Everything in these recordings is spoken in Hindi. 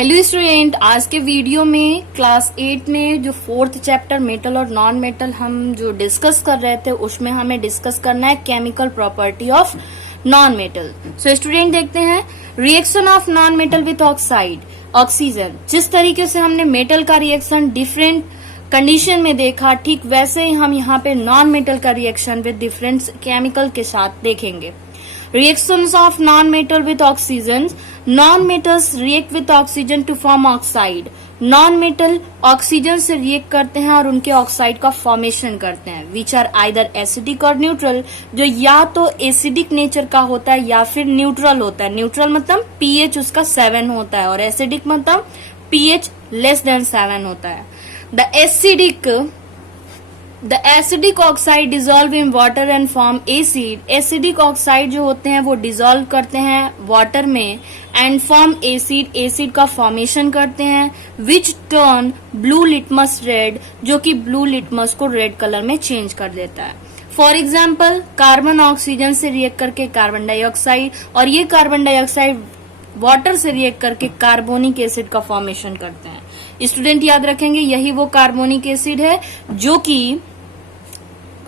हेलो स्टूडेंट, आज के वीडियो में क्लास 8 में जो 4th चैप्टर मेटल और नॉन मेटल हम जो डिस्कस कर रहे थे उसमें हमें डिस्कस करना है chemical property of non metal. So student देखते हैं reaction of non metal with oxide oxygen. जिस तरीके से हमने मेटल का रिएक्शन डिफरेंट कंडीशन में देखा, ठीक वैसे ही हम यहाँ पे नॉन मेटल का रिएक्शन विद डिफरेंट केमिकल के साथ देखेंगे। Reactions of non-metal with oxygen. Non-metals react with oxygen to form oxide. Non-metal oxygen से रिएक्ट करते हैं और उनके ऑक्साइड का फॉर्मेशन करते हैं, विच आर आइदर एसिडिक और न्यूट्रल, जो या तो एसिडिक नेचर का होता है या फिर न्यूट्रल होता है। न्यूट्रल मतलब पीएच उसका 7 होता है और एसिडिक मतलब पीएच लेस देन 7 होता है। The acidic oxide dissolve in water and form acid. Acidic oxide जो होते हैं वो डिजोल्व करते हैं वाटर में एंड फॉर्म एसिड, एसिड का फॉर्मेशन करते हैं, विच टर्न ब्लू लिटमस रेड, जो कि ब्लू लिटमस को रेड कलर में चेंज कर देता है। फॉर एग्जाम्पल कार्बन ऑक्सीजन से रिएक्ट करके कार्बन डाइऑक्साइड, और ये कार्बन डाइऑक्साइड वाटर से रिएक्ट करके कार्बोनिक एसिड का फॉर्मेशन करते हैं। स्टूडेंट याद रखेंगे यही वो कार्बोनिक एसिड है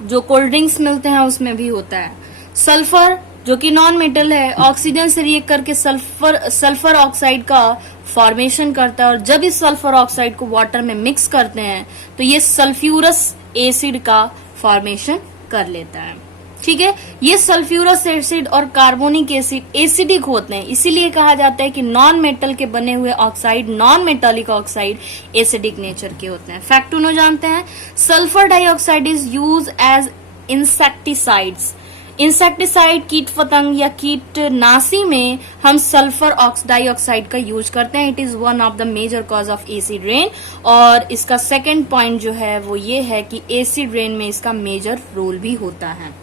जो कोल्ड ड्रिंक्स मिलते हैं उसमें भी होता है। सल्फर जो कि नॉन मेटल है, ऑक्सीजन से रिएक्ट करके सल्फर ऑक्साइड का फॉर्मेशन करता है, और जब इस सल्फर ऑक्साइड को वाटर में मिक्स करते हैं तो ये सल्फ्यूरस एसिड का फॉर्मेशन कर लेता है। ठीक है, ये सल्फ्यूरस एसिड और कार्बोनिक एसिड एसिडिक होते हैं, इसीलिए कहा जाता है कि नॉन मेटल के बने हुए oxide, non metallic oxide acidic nature के होते हैं। फैक्ट 2 जानते हैं, sulphur dioxide is use as insecticides. Insecticide कीट पतंग या कीटनाशी में हम सल्फर डाइऑक्साइड का यूज करते हैं। It is one of the major cause of acid rain, और इसका सेकेंड पॉइंट जो है वो ये है कि एसिड रेन में इसका मेजर रोल भी होता है।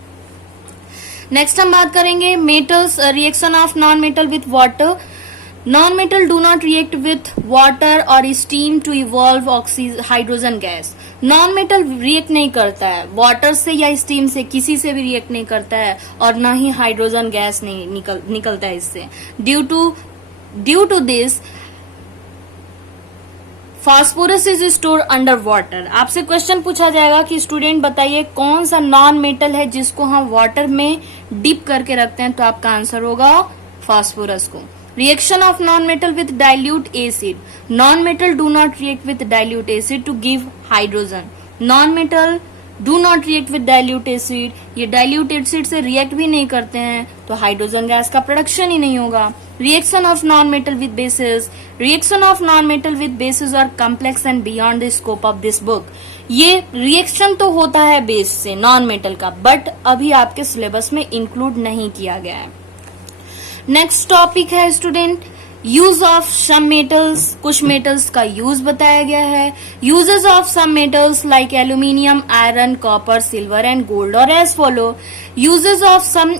नेक्स्ट हम बात करेंगे metals, reaction of non metal with water. Non metal do not react with water और steam to evolve hydrogen gas. Non metal react नहीं करता है वाटर से या स्टीम से, किसी से भी रिएक्ट नहीं करता है, और ना ही हाइड्रोजन गैस नहीं निकलता है इससे। Due to this phosphorus is store under water. आपसे क्वेश्चन पूछा जाएगा कि स्टूडेंट बताइए कौन सा नॉन मेटल है जिसको हम वाटर में डिप करके रखते हैं, तो आपका आंसर होगा फास्फोरस को। Reaction of non metal with dilute acid. Non metal do not react with dilute acid to give hydrogen. Non metal do not react with dilute acid, ये डाइल्यूट एसिड से रिएक्ट भी नहीं करते हैं तो हाइड्रोजन गैस का प्रोडक्शन ही नहीं होगा। Reaction of non metal with bases. Reaction of non metal with bases are complex and beyond the scope of this book. ये रिएक्शन तो होता है बेस से नॉन मेटल का, बट अभी आपके सिलेबस में इंक्लूड नहीं किया गया है। नेक्स्ट टॉपिक है student use of some metals. कुछ मेटल्स का यूज बताया गया है। Uses of some metals like aluminium, iron, copper, silver and gold और as follow. Uses of some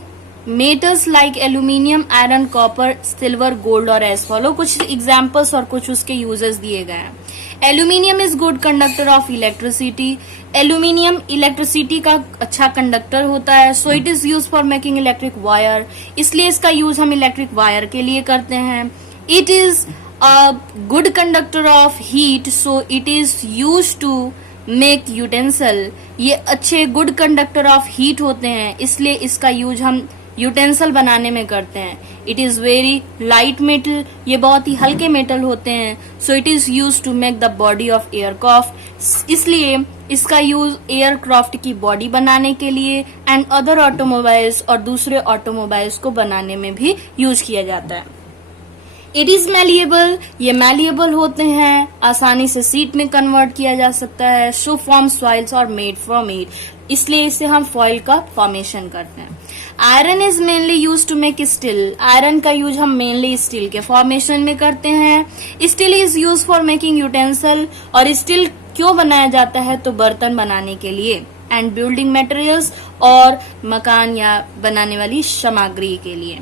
metals like aluminium, iron, copper, silver, gold और एज फॉलो। कुछ एग्जाम्पल्स और कुछ उसके यूजेस दिए गए हैं। Aluminium is good conductor of electricity. Aluminium electricity का अच्छा कंडक्टर होता है, so it is use for making electric wire, इसलिए इसका यूज हम इलेक्ट्रिक वायर के लिए करते हैं। It is a good conductor of heat, so it is use to make utensil. ये अच्छे गुड कंडक्टर ऑफ हीट होते हैं, इसलिए इसका यूज हम यूटेंसिल बनाने में करते हैं। It is very light metal, ये बहुत ही हल्के मेटल होते हैं, so it is use to make the body of aircraft, इसलिए इसका यूज एयरक्राफ्ट की बॉडी बनाने के लिए एंड अदर ऑटोमोबाइल्स और दूसरे ऑटोमोबाइल्स को बनाने में भी यूज किया जाता है। इट इज मैलिएबल, ये मैलिएबल होते हैं, आसानी से सीट में कन्वर्ट किया जा सकता है। शो फॉर्म सॉइल्स और मेड फ्रॉम इट, इसलिए इसे हम फॉइल का फॉर्मेशन करते हैं। Iron is mainly use to make steel. Iron का यूज हम मेनली स्टील के फॉर्मेशन में करते हैं। Steel is use for making utensil, और स्टील क्यों बनाया जाता है तो बर्तन बनाने के लिए, एंड बिल्डिंग मटेरियल्स और मकान या बनाने वाली सामग्री के लिए।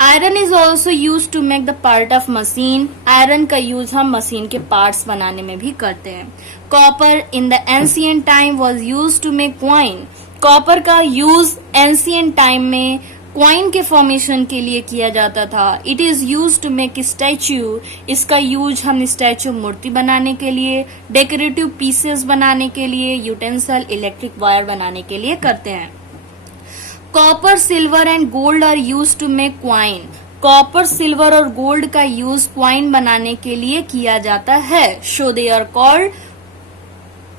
Iron is also use to make the part of machine. Iron का यूज हम मशीन के पार्ट्स बनाने में भी करते हैं। Copper in the ancient time was use to make coin. Copper का यूज एंशिएंट टाइम में क्वाइन के फॉर्मेशन के लिए किया जाता था। It is use to make statue, इसका यूज हम स्टैच्यू मूर्ति बनाने के लिए, डेकोरेटिव पीसेस बनाने के लिए, यूटेंसिल, इलेक्ट्रिक वायर बनाने के लिए करते हैं। Copper, silver and gold are use to make coin, copper, silver और गोल्ड का यूज क्वाइन बनाने के लिए किया जाता है। So they are called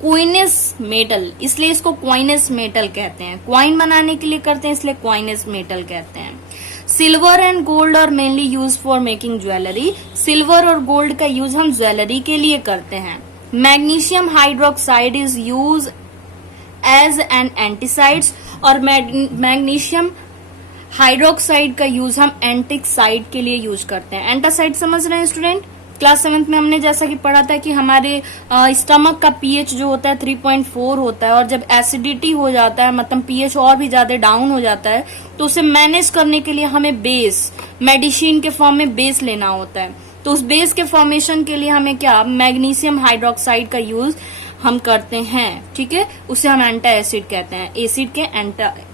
coins metal, इसलिए इसको क्वाइनस मेटल कहते हैं। क्वाइन बनाने के लिए करते हैं इसलिए क्वाइनस मेटल कहते हैं। Silver and gold are mainly use for making jewellery, silver और गोल्ड का यूज हम ज्वेलरी के लिए करते हैं। Magnesium hydroxide is use as an antacids, और मैग्नीशियम हाइड्रोक्साइड का यूज हम एंटीसाइड के लिए यूज करते हैं। एंटासाइड समझ रहे हैं स्टूडेंट? क्लास 7th में हमने जैसा कि पढ़ा था कि हमारे स्टमक का पीएच जो होता है 3.4 होता है, और जब एसिडिटी हो जाता है मतलब पीएच और भी ज्यादा डाउन हो जाता है, तो उसे मैनेज करने के लिए हमें बेस, मेडिसिन के फॉर्म में बेस लेना होता है। तो उस बेस के फॉर्मेशन के लिए हमें क्या, मैग्नीशियम हाइड्रोक्साइड का यूज हम करते हैं। ठीक है, उसे हम एंटा एसिड कहते हैं। एसिड के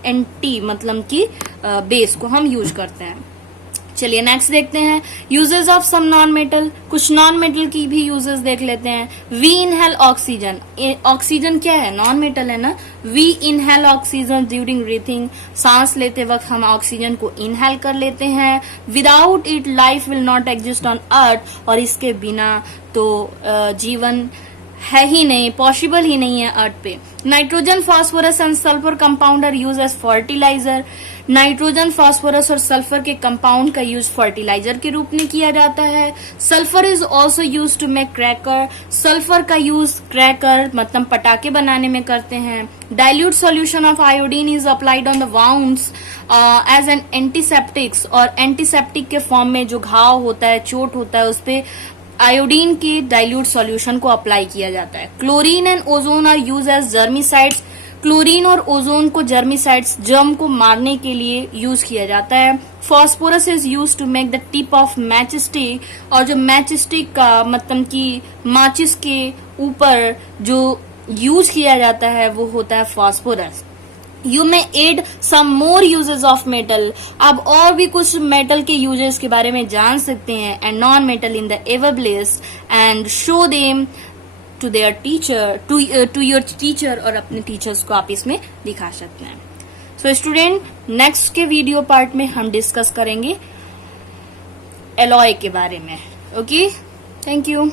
एंटी मतलब कि बेस को हम यूज करते हैं। चलिए नेक्स्ट देखते हैं uses of some non metal, कुछ नॉन मेटल की भी यूजेस देख लेते हैं। वी इनहेल ऑक्सीजन, ऑक्सीजन क्या है, नॉन मेटल है ना। We inhale oxygen during breathing, सांस लेते वक्त हम ऑक्सीजन को इनहेल कर लेते हैं। Without it life will not exist on earth, और इसके बिना तो जीवन है ही नहीं, पॉसिबल ही नहीं है अर्थ पे। Nitrogen, phosphorus and sulphur compound are use as fertiliser, nitrogen, phosphorus और सल्फर के कंपाउंड का यूज फर्टिलाइजर के रूप में किया जाता है। Sulphur is also use to make cracker, sulphur का यूज क्रैकर मतलब पटाखे बनाने में करते हैं। Dilute solution of iodine is applied on the wounds as an antiseptics, और एंटीसेप्टिक के फॉर्म में जो घाव होता है, चोट होता है, उस पे आयोडीन के डाइल्यूट सॉल्यूशन को अप्लाई किया जाता है। Chlorine and ozone are use as germicides, chlorine और ओजोन को जर्मिसाइड्स, जर्म को मारने के लिए यूज किया जाता है। Phosphorus is use to make the tip of match stick, और जो मैच स्टिक का मतलब कि माचिस के ऊपर जो यूज किया जाता है वो होता है phosphorus. You may add some more uses of metal, आप और भी कुछ मेटल के यूजेस के बारे में जान सकते हैं। And non metal in the ever list and show them to their teacher, to your teacher, और अपने टीचर्स को आप इसमें दिखा सकते हैं। सो स्टूडेंट, नेक्स्ट के वीडियो पार्ट में हम डिस्कस करेंगे एलॉय के बारे में। Okay, thank you.